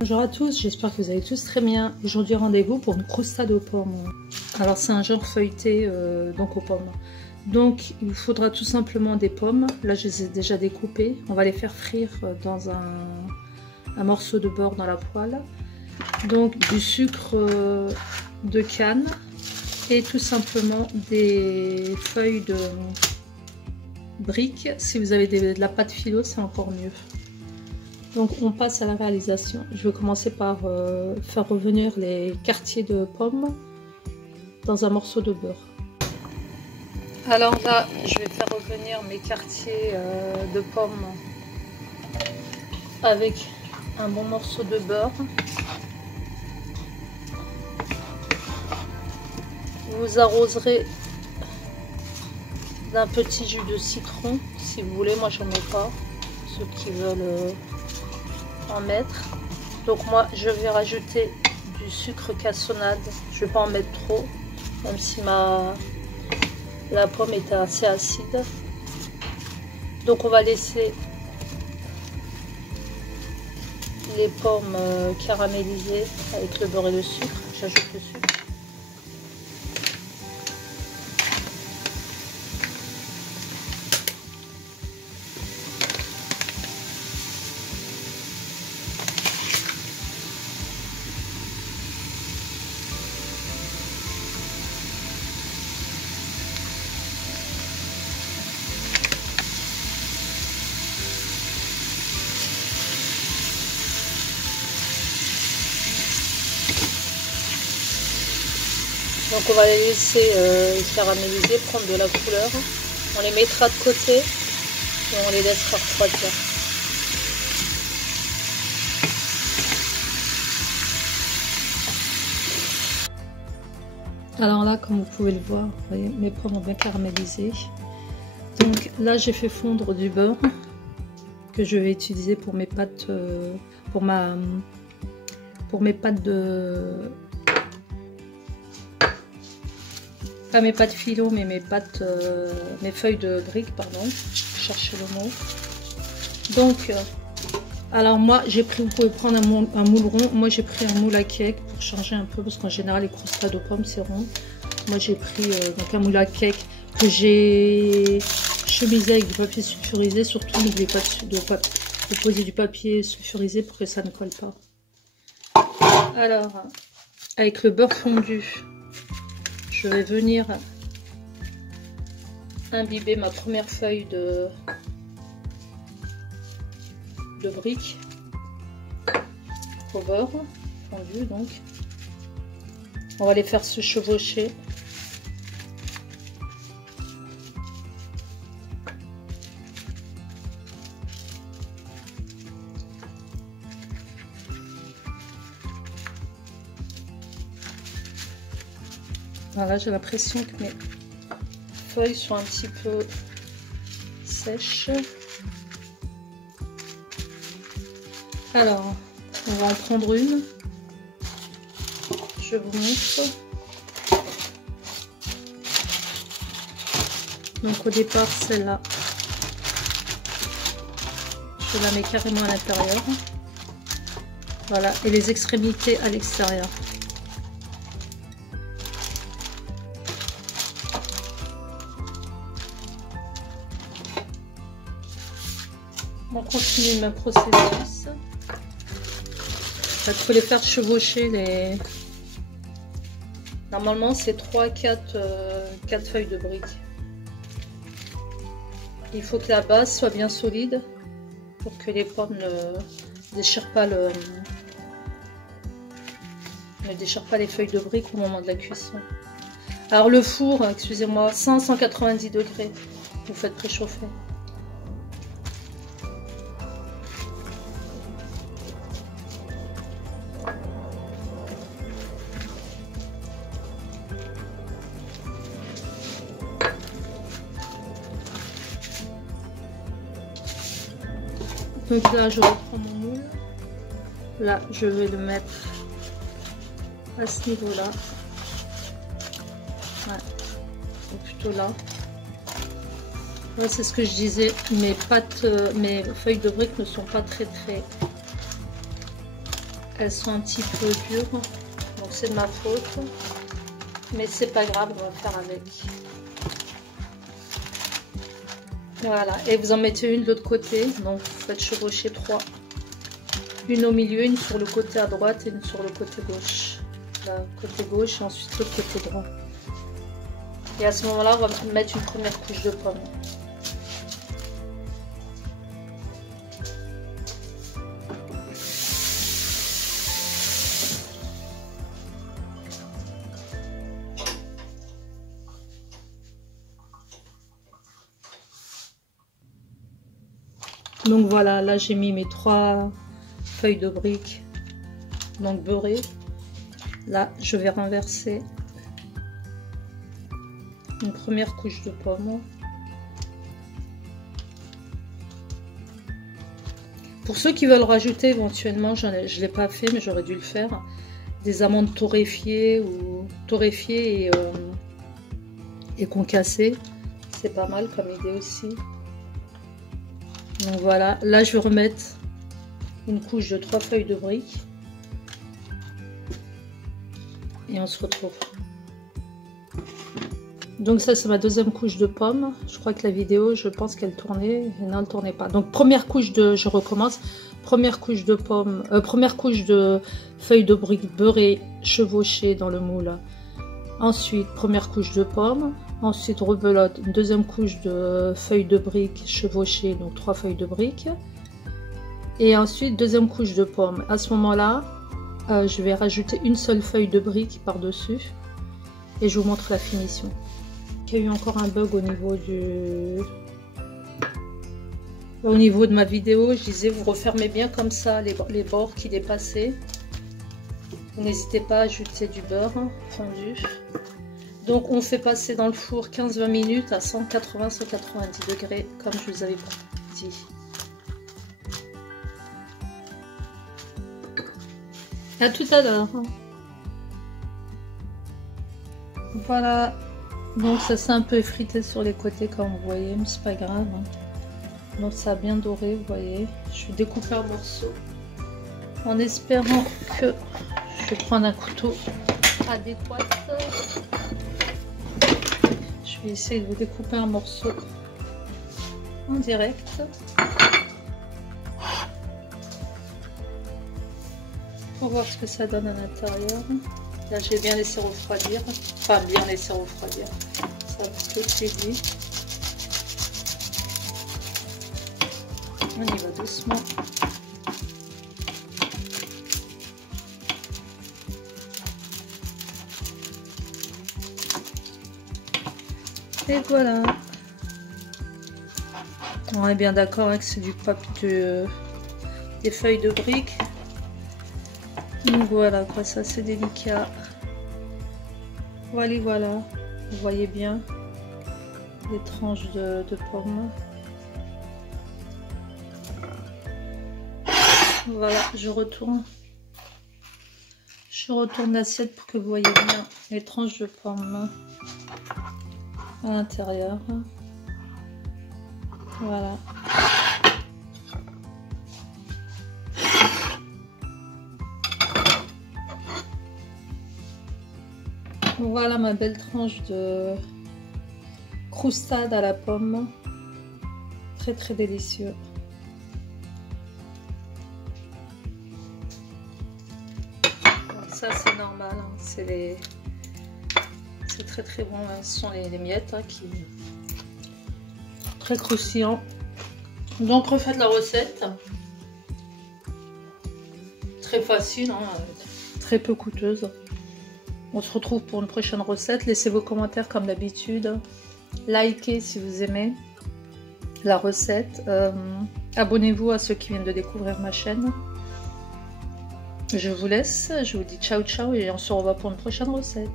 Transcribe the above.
Bonjour à tous, j'espère que vous allez tous très bien. Aujourd'hui rendez-vous pour une croustade aux pommes. Alors c'est un genre feuilleté donc aux pommes. Donc il vous faudra tout simplement des pommes. Là je les ai déjà découpées. On va les faire frire dans un morceau de beurre dans la poêle. Donc du sucre de canne et tout simplement des feuilles de briques. Si vous avez de la pâte philo, c'est encore mieux. Donc on passe à la réalisation. Je vais commencer par faire revenir les quartiers de pommes dans un morceau de beurre. Alors là, je vais faire revenir mes quartiers de pommes avec un bon morceau de beurre. Vous arroserez d'un petit jus de citron si vous voulez. Moi, je ne mets pas. Ceux qui veulent en mettre. Donc moi je vais rajouter du sucre cassonade, je vais pas en mettre trop même si la pomme était assez acide. Donc on va laisser les pommes caraméliser avec le beurre et le sucre. J'ajoute le sucre. Donc on va les laisser caraméliser, prendre de la couleur. On les mettra de côté et on les laissera refroidir. Alors là, comme vous pouvez le voir, vous voyez, mes pommes ont bien caramélisé. Donc là, j'ai fait fondre du beurre que je vais utiliser pour mes pâtes, pour mes pâtes de... Pas mes pâtes philo, mais mes pâtes, mes feuilles de briques, pardon. Cherchez le mot. Donc, alors moi, j'ai pris, vous pouvez prendre un moule rond. Moi, j'ai pris un moule à cake pour changer un peu, parce qu'en général, les croustades aux pommes, c'est rond. Moi, j'ai pris donc un moule à cake que j'ai chemisé avec du papier sulfurisé. Surtout, n'oubliez pas de poser du papier sulfurisé pour que ça ne colle pas. Alors, avec le beurre fondu, je vais venir imbiber ma première feuille de briques au beurre fondu. Donc, on va les faire se chevaucher. Voilà, j'ai l'impression que mes feuilles sont un petit peu sèches. Alors, on va en prendre une. Je vous montre. Donc au départ, celle-là, je la mets carrément à l'intérieur. Voilà, et les extrémités à l'extérieur. On continue le même processus. Il faut les faire chevaucher. Normalement, c'est 3-4 feuilles de briques. Il faut que la base soit bien solide pour que les pommes ne déchirent pas les feuilles de briques au moment de la cuisson. Alors le four, excusez-moi, 190 degrés. Vous faites préchauffer. Donc là, je reprends mon moule. Là, je vais le mettre à ce niveau-là. Ouais. Ou plutôt là. Ouais, c'est ce que je disais. Mes feuilles de briques ne sont pas très elles sont un petit peu dures, donc c'est de ma faute, mais c'est pas grave, on va faire avec. Voilà, et vous en mettez une de l'autre côté, donc vous faites chevaucher 3. Une au milieu, une sur le côté à droite et une sur le côté gauche. Là, côté gauche et ensuite l'autre côté droit. Et à ce moment-là, on va mettre une première couche de pommes. Donc voilà, là j'ai mis mes 3 feuilles de briques, donc beurrées. Là, je vais renverser une première couche de pommes. Pour ceux qui veulent rajouter éventuellement, je ne l'ai pas fait, mais j'aurais dû le faire, des amandes torréfiées ou torréfiées et concassées. C'est pas mal comme idée aussi. Donc voilà, là je vais remettre une couche de 3 feuilles de briques. Et on se retrouve. Donc ça c'est ma deuxième couche de pommes. Je crois que la vidéo, je pense qu'elle tournait. Et non, elle tournait pas. Donc première couche de, je recommence. Première couche de pommes, première couche de feuilles de briques beurrées chevauchées dans le moule. Ensuite première couche de pommes. Ensuite rebelote une deuxième couche de feuilles de briques chevauchées, donc 3 feuilles de briques. Et ensuite deuxième couche de pommes. À ce moment-là, je vais rajouter une seule feuille de briques par-dessus. Et je vous montre la finition. Il y a eu encore un bug au niveau de ma vidéo. Je disais, vous refermez bien comme ça les bords qui dépassaient. N'hésitez pas à ajouter du beurre fondu. Donc on fait passer dans le four 15-20 minutes à 180-190 degrés comme je vous avais dit. À tout à l'heure. Voilà. Donc ça s'est un peu effrité sur les côtés comme vous voyez, mais c'est pas grave. Donc ça a bien doré, vous voyez. Je vais découper en morceaux en espérant que je vais prendre un couteau adéquat. Je vais essayer de vous découper un morceau en direct pour voir ce que ça donne à l'intérieur. Là j'ai bien laissé refroidir, enfin bien laissé refroidir, ça a plutôt cuit. On y va doucement. Et voilà. On est bien d'accord que c'est du papier, des feuilles de briques. Donc voilà quoi, ça c'est délicat. Voilà, voilà. Vous voyez bien les tranches de pommes. Voilà, je retourne l'assiette pour que vous voyez bien les tranches de pommes à l'intérieur. Voilà. Voilà ma belle tranche de croustade à la pomme. Très très délicieux. Ça c'est normal, hein. C'est très très bon, hein. Ce sont les miettes hein, qui très croustillants. Donc refaites la recette, très facile, hein, très peu coûteuse. On se retrouve pour une prochaine recette. Laissez vos commentaires comme d'habitude, likez si vous aimez la recette, abonnez-vous à ceux qui viennent de découvrir ma chaîne. Je vous laisse, je vous dis ciao ciao et on se revoit pour une prochaine recette.